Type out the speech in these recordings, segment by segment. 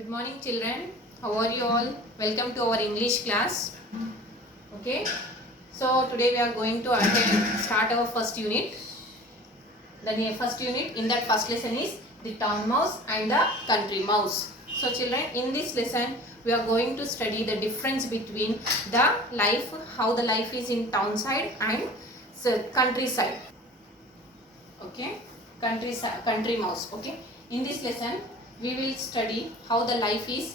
Good morning children. How are you all? Welcome to our English class. Okay. So today we are going to start our first unit. The first unit in that first lesson is the town mouse and the country mouse. So children, in this lesson we are going to study the difference between the life, how the life is in town side and countryside. Okay. Country mouse. Okay. In this lesson we will study how the life is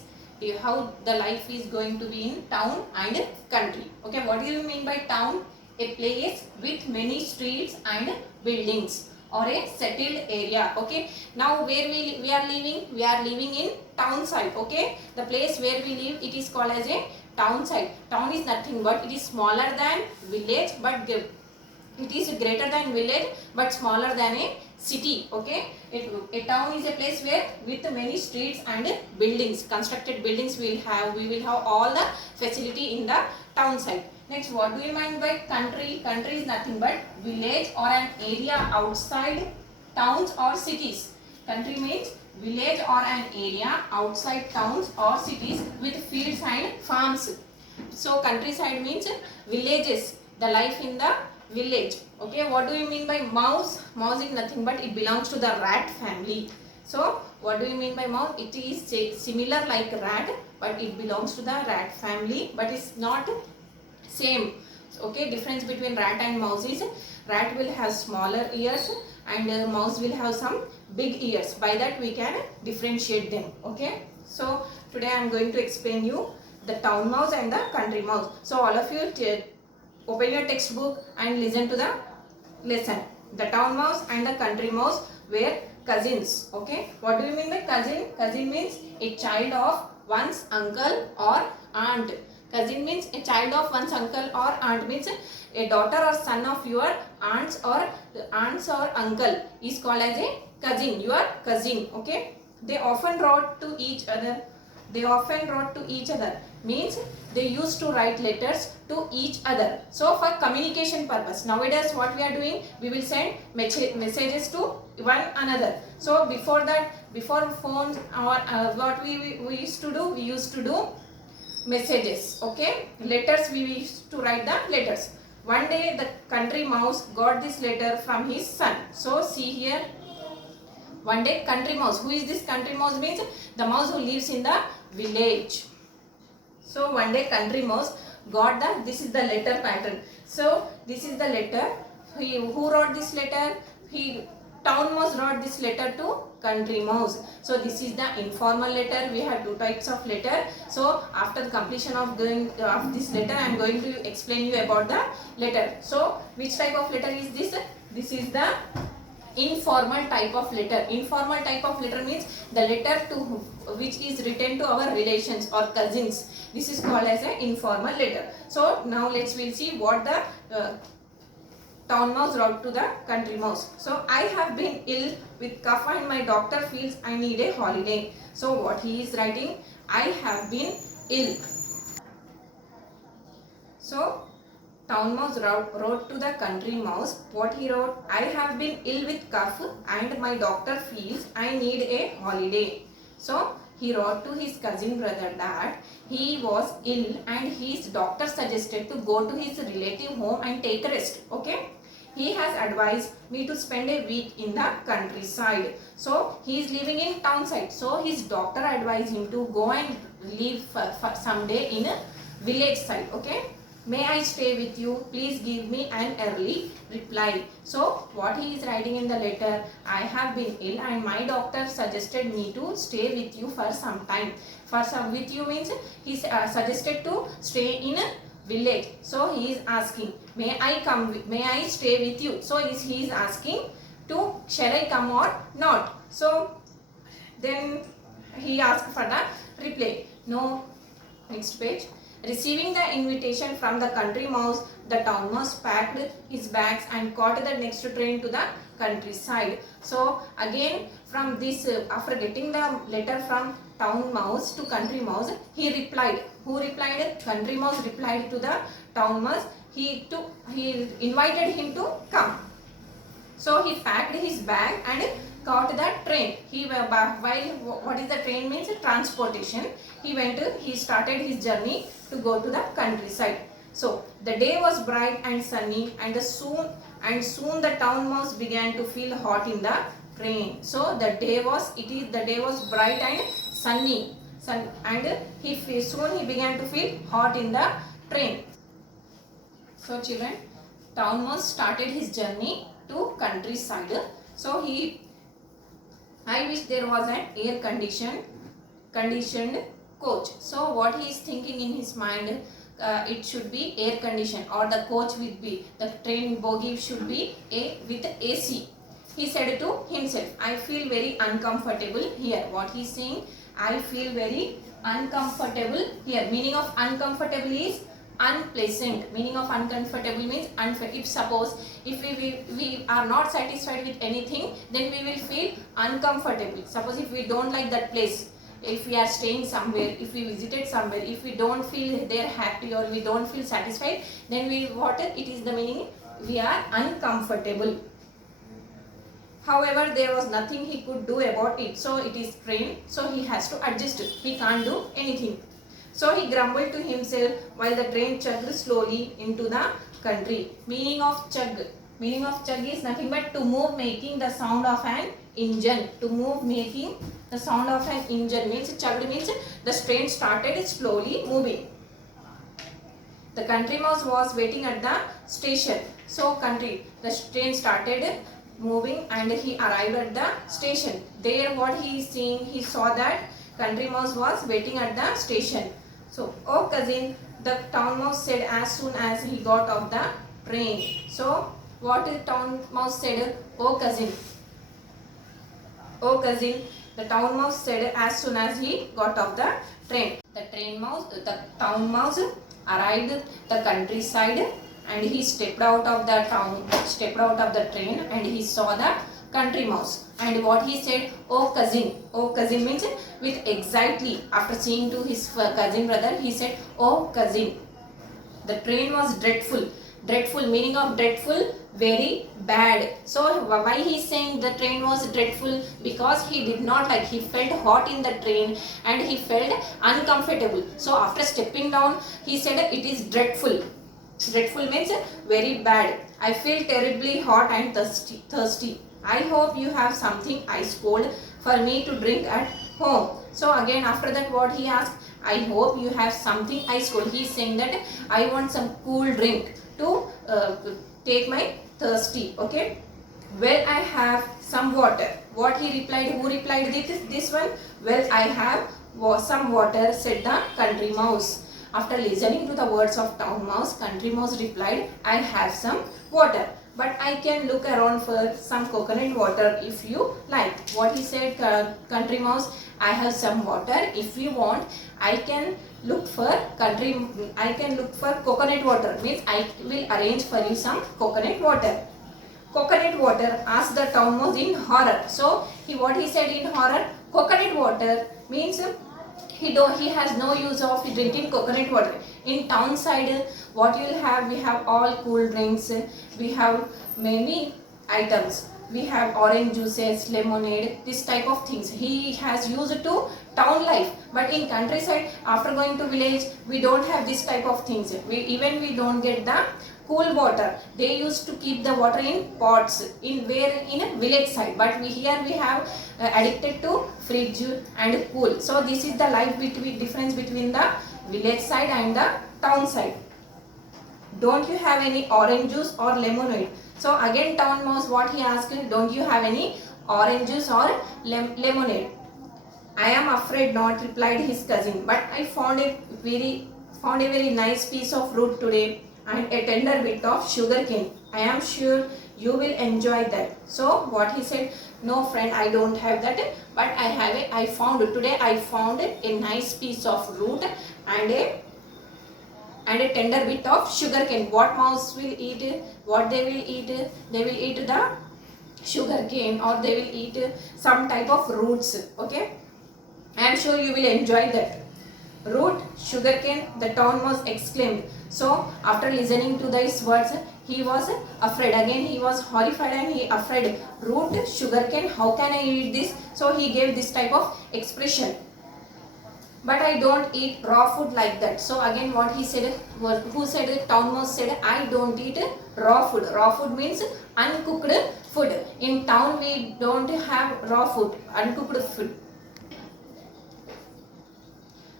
going to be in town and country. Okay, what do you mean by town? A place with many streets and buildings or a settled area. Okay, now where we are living? We are living in town side. Okay, the place where we live, it is called as a town side. Town is nothing but it is smaller than village, but it is greater than village but smaller than a city. Okay, a town is a place where with many streets and buildings, constructed buildings we will have all the facility in the town side. Next, what do you mean by country? Country is nothing but village or an area outside towns or cities. Country means village or an area outside towns or cities with fields and farms. So countryside means villages, the life in the village. Okay, what do you mean by mouse? Mouse is nothing but it belongs to the rat family. So what do you mean by mouse? It is similar like rat, but it belongs to the rat family, but it's not same. Okay, difference between rat and mouse is rat will have smaller ears and mouse will have some big ears. By that we can differentiate them. Okay, so today I am going to explain you the town mouse and the country mouse. So all of you open your textbook and listen to the lesson. The town mouse and the country mouse were cousins. Okay, what do you mean by cousin? Cousin means a child of one's uncle or aunt. Cousin means a child of one's uncle or aunt, means a daughter or son of your aunts or uncle is called as a cousin. Your cousin. Okay, they often wrote to each other. Means they used to write letters to each other. So for communication purpose. Nowadays what we are doing? We will send messages to one another. So before phones or what we used to do? We used to do messages. Okay, letters, we used to write the letters. One day the country mouse got this letter from his son. So see here, one day country mouse. Who is this country mouse? Means the mouse who lives in the village. So one day country mouse got this is the letter pattern. So this is the letter. Who wrote this letter? Town mouse wrote this letter to country mouse. So this is the informal letter. We have two types of letter. So after the completion of this letter, I am going to explain you about the letter. So which type of letter is this? This is the informal type of letter. Informal type of letter means the letter which is written to our relations or cousins. This is called as an informal letter. So now we'll see what the town mouse wrote to the country mouse. So I have been ill with cough and my doctor feels I need a holiday. So what he is writing? I have been ill. So town mouse wrote to the country mouse. What he wrote? I have been ill with cough and my doctor feels I need a holiday. So he wrote to his cousin brother that he was ill and his doctor suggested to go to his relative home and take a rest. Okay, he has advised me to spend a week in the countryside. So he is living in town side. So his doctor advised him to go and live for some day in a village side. Okay, may I stay with you? Please give me an early reply. So what he is writing in the letter? I have been ill and my doctor suggested me to stay with you for some time. With you means he suggested to stay in a village. So he is asking, may I stay with you? So he is asking to, shall I come or not? So then he asked for the reply. No. Next page. Receiving the invitation from the country mouse, the town mouse packed his bags and caught the next train to the countryside. So again from this, after getting the letter from town mouse to country mouse, he replied. Who replied? Country mouse replied to the town mouse. He invited him to come. So he packed his bag and caught the train. While what is the train means? Transportation. He started his journey to go to the countryside. So the day was bright and sunny, and soon the town mouse began to feel hot in the train. So the day was bright and sunny, and soon he began to feel hot in the train. So children, town mouse started his journey to countryside. So I wish there was an air conditioned coach. So what he is thinking in his mind, it should be air conditioned, or the coach will be, the train bogie should be with AC. He said to himself, I feel very uncomfortable here. What he is saying, I feel very uncomfortable here. Meaning of uncomfortable is unpleasant. Meaning of uncomfortable means unfair. If we are not satisfied with anything, then we will feel uncomfortable. Suppose if we don't like that place, if we are staying somewhere, if we visited somewhere, if we don't feel there happy or we don't feel satisfied, then it is the meaning we are uncomfortable. However, there was nothing he could do about it. So it is train, so he has to adjust it. He can't do anything. So he grumbled to himself while the train chugged slowly into the country. Meaning of chug is nothing but to move, making the sound of an engine. To move, making the sound of an engine means chugged means the train started slowly moving. The country mouse was waiting at the station. So the train started moving and he arrived at the station. There what he is seeing, he saw that country mouse was waiting at the station. So, oh cousin, the town mouse said as soon as he got off the train. So, what the town mouse said? Oh cousin. Oh cousin, the town mouse said as soon as he got off the train. The town mouse arrived at the countryside, and he stepped out of the train, and he saw the country mouse. And what he said, oh cousin means with anxiety. After seeing to his cousin brother, he said, oh cousin. The train was dreadful. Meaning of dreadful, very bad. So why he is saying the train was dreadful? Because he did not like, he felt hot in the train and he felt uncomfortable. So after stepping down, he said it is dreadful. Dreadful means very bad. I feel terribly hot and thirsty. I hope you have something ice cold for me to drink at home. So again after that what he asked, I hope you have something ice cold. He is saying that I want some cool drink to take my thirsty. Okay. Well, I have some water. What he replied? Who replied this one? Well, I have some water, said the country mouse. After listening to the words of town mouse, country mouse replied, I have some water, but I can look around for some coconut water if you like. What he said, country mouse, I have some water. If you want, I can look for coconut water. Means I will arrange for you some coconut water. Coconut water, asked the town mouse in horror. So what he said in horror, coconut water means he has no use of drinking coconut water. In town side, what you will have, we have all cool drinks, we have many items. We have orange juices, lemonade, this type of things. He has used to town life, but in countryside, after going to village, we don't have this type of things. We don't get the cool water. They used to keep the water in pots in a village side, but here we have addicted to fridge and cool. So this is the difference between the village side and the town side. Don't you have any orange juice or lemonade? So again town mouse, what he asked, don't you have any orange juice or lemonade? I am afraid not, replied his cousin, but I found a very nice piece of fruit today and a tender bit of sugar cane. I am sure you will enjoy that. So what he said, no friend, I don't have that, but I found a nice piece of fruit and a tender bit of sugar cane. What mouse will eat? What they will eat? They will eat the sugar cane, or they will eat some type of roots. Okay, I am sure you will enjoy that. root, sugarcane, the town mouse exclaimed. So after listening to these words, he was afraid. Again he was horrified and he afraid. Root, sugarcane, how can I eat this? So he gave this type of expression. But I don't eat raw food like that. So again what he said, who said it? Town mouse said, I don't eat raw food. Raw food means uncooked food. In town we don't have raw food, uncooked food.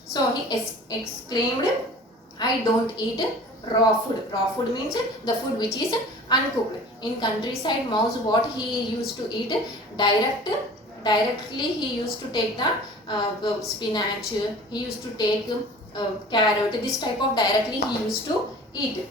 So he exclaimed, I don't eat raw food. Raw food means the food which is uncooked. In countryside, mouse what he used to eat directly he used to take the spinach, he used to take carrot, this type of directly he used to eat.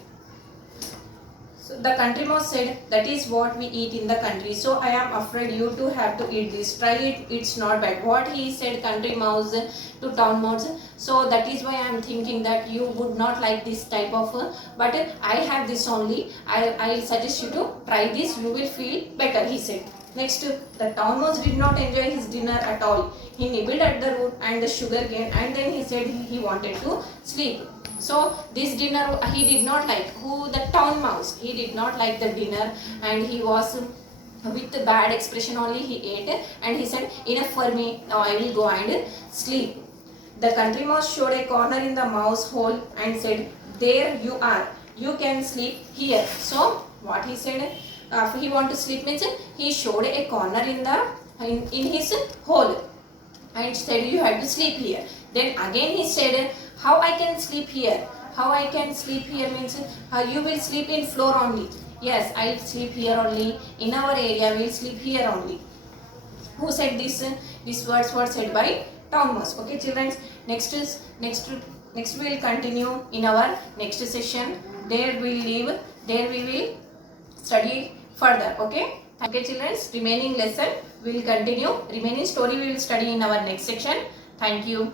So the country mouse said, that is what we eat in the country. So I am afraid you too have to eat this. Try it, it's not bad. What he said, country mouse to town mouse. So that is why I am thinking that you would not like this type of, but I have this only. I suggest you to try this. You will feel better, he said. Next, the town mouse did not enjoy his dinner at all. He nibbled at the root and the sugarcane, and then he said he wanted to sleep. So this dinner he did not like. Who? The town mouse. He did not like the dinner and he was with the bad expression only he ate, and he said, enough for me, now I will go and sleep. The country mouse showed a corner in the mouse hole and said, there you are, you can sleep here. So what he said, he want to sleep means he showed a corner in his hole and said you have to sleep here. Then again he said, how I can sleep here? How I can sleep here means you will sleep in floor only. Yes, I will sleep here only. In our area we will sleep here only. Who said this? These words were said by town mouse. Okay, children. Next we will continue in our next session. There we will leave. There we will study further. Okay. Okay, children. Remaining lesson we will continue. Remaining story we will study in our next section. Thank you.